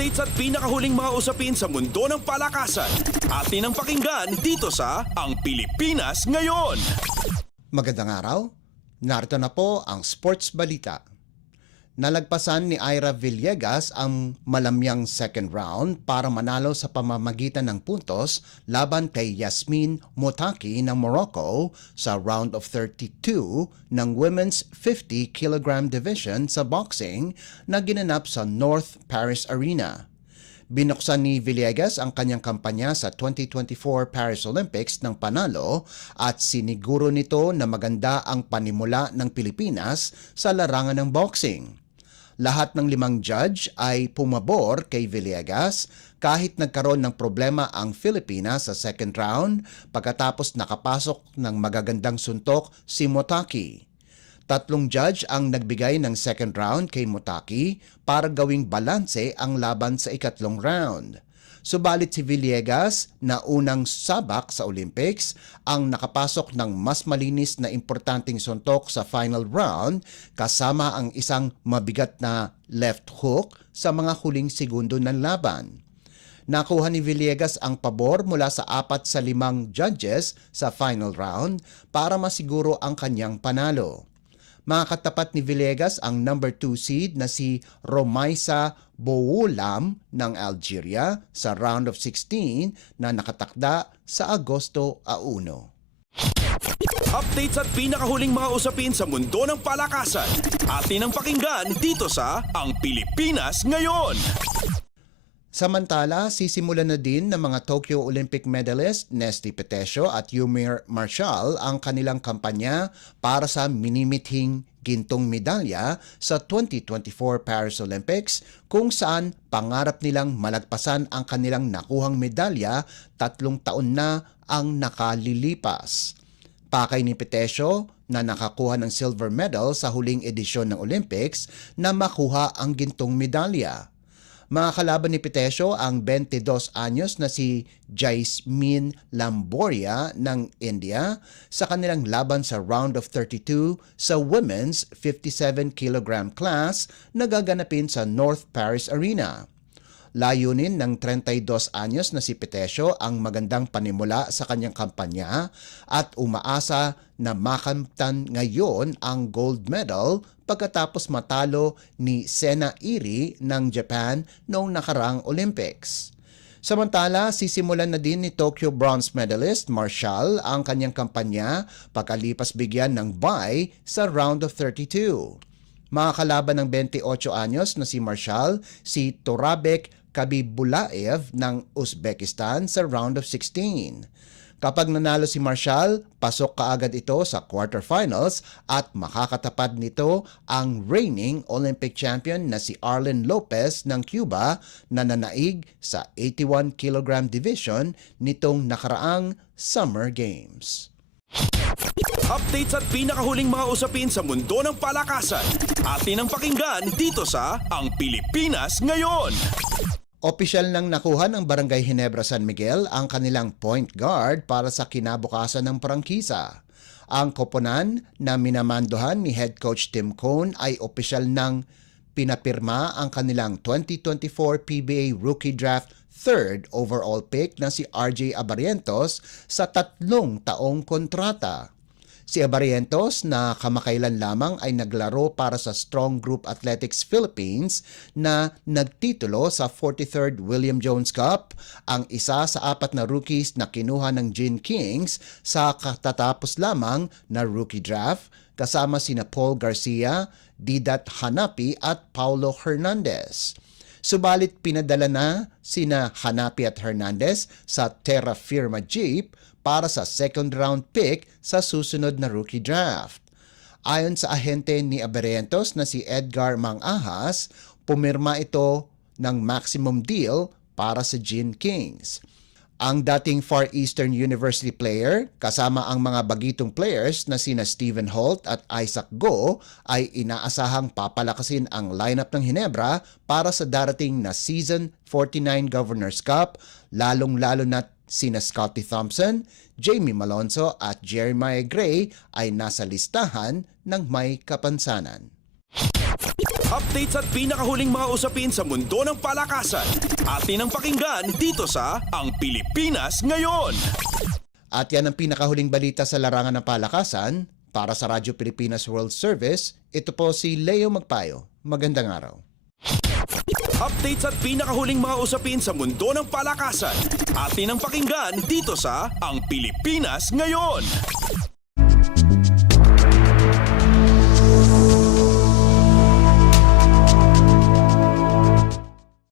Updates at pinakahuling mga usapin sa mundo ng palakasan. Atin ang pakinggan dito sa Ang Pilipinas Ngayon. Magandang araw. Narito na po ang sports balita. Nalagpasan ni Ira Villegas ang malamyang second round para manalo sa pamamagitan ng puntos laban kay Yasmin Mottaki ng Morocco sa round of 32 ng women's 50 kg division sa boxing na ginanap sa North Paris Arena. Binuksan ni Villegas ang kanyang kampanya sa 2024 Paris Olympics ng panalo at siniguro nito na maganda ang panimula ng Pilipinas sa larangan ng boxing. Lahat ng 5 judge ay pumabor kay Villegas kahit nagkaroon ng problema ang Pilipinas sa second round pagkatapos nakapasok ng magagandang suntok si Mottaki. 3 judge ang nagbigay ng second round kay Mottaki para gawing balanse ang laban sa ikatlong round. Subalit si Villegas na unang sabak sa Olympics ang nakapasok ng mas malinis na importanteng suntok sa final round kasama ang isang mabigat na left hook sa mga huling segundo ng laban. Nakuha ni Villegas ang pabor mula sa 4 sa 5 judges sa final round para masiguro ang kanyang panalo. Makakatapat ni Villegas ang number 2 seed na si Romaisa Boulam ng Algeria sa round of 16 na nakatakda sa Agosto 1. Updates at pinakahuling mga usapin sa mundo ng palakasan. Atin ang pakinggan dito sa Ang Pilipinas Ngayon. Samantala, sisimulan na din ng mga Tokyo Olympic medalist Nesty Petesio at Yumir Marshall ang kanilang kampanya para sa minimithing gintong medalya sa 2024 Paris Olympics kung saan pangarap nilang malagpasan ang kanilang nakuhang medalya 3 taon na ang nakalilipas. Pakay ni Petesio na nakakuha ng silver medal sa huling edisyon ng Olympics na makuha ang gintong medalya. Mga kalaban ni Petesio ang 22 anyos na si Jasmine Lamboria ng India sa kanilang laban sa round of 32 sa women's 57 kg class na gaganapin sa North Paris Arena. Layunin ng 32 anyos na si Petesio ang magandang panimula sa kanyang kampanya at umaasa na makamtan ngayon ang gold medal pagkatapos matalo ni Sena Iri ng Japan noong nakaraang Olympics. Samantala, sisimulan na din ni Tokyo bronze medalist Marshall ang kanyang kampanya pagkalipas bigyan ng bye sa round of 32. Mga kalaban ng 28 anyos na si Marshall, si Torabek Kabibulaev ng Uzbekistan sa round of 16. Kapag nanalo si Marshall, pasok kaagad ito sa quarterfinals at makakatapat nito ang reigning Olympic champion na si Arlen Lopez ng Cuba na nanaig sa 81 kg division nitong nakaraang Summer Games. Updates at pinakahuling mga usapin sa mundo ng palakasan. Atin ang pakinggan dito sa Ang Pilipinas Ngayon. Opisyal nang nakuha ng Barangay Ginebra San Miguel ang kanilang point guard para sa kinabukasan ng prangkisa. Ang koponan na minamandohan ni head coach Tim Cone ay opisyal nang pinapirma ang kanilang 2024 PBA Rookie Draft 3rd overall pick na si RJ Abarientos sa 3 taong kontrata. Si Abarientos na kamakailan lamang ay naglaro para sa Strong Group Athletics Philippines na nagtitulo sa 43rd William Jones Cup, ang isa sa 4 na rookies na kinuha ng Gin Kings sa katatapos lamang na rookie draft kasama sina Paul Garcia, Didat Hanapi at Paulo Hernandez. Subalit pinadala na sina Hanapi at Hernandez sa Terra Firma Jeep para sa second round pick sa susunod na rookie draft. Ayon sa ahente ni Abarientos na si Edgar Mangahas, pumirma ito ng maximum deal para sa Gin Kings. Ang dating Far Eastern University player kasama ang mga bagitong players na sina Stephen Holt at Isaac Go ay inaasahang papalakasin ang lineup ng Ginebra para sa darating na Season 49 Governors Cup, lalong-lalo na sina Scottie Thompson, Jamie Malonzo at Jeremiah Gray ay nasa listahan ng may kapansanan. Updates at pinakahuling mga usapin sa mundo ng palakasan. Atin ang pakinggan dito sa Ang Pilipinas Ngayon. At yan ang pinakahuling balita sa larangan ng palakasan. Para sa Radyo Pilipinas World Service, ito po si Leo Magpayo. Magandang araw. Updates at pinakahuling mga usapin sa mundo ng palakasan. Atin ang pakinggan dito sa Ang Pilipinas Ngayon.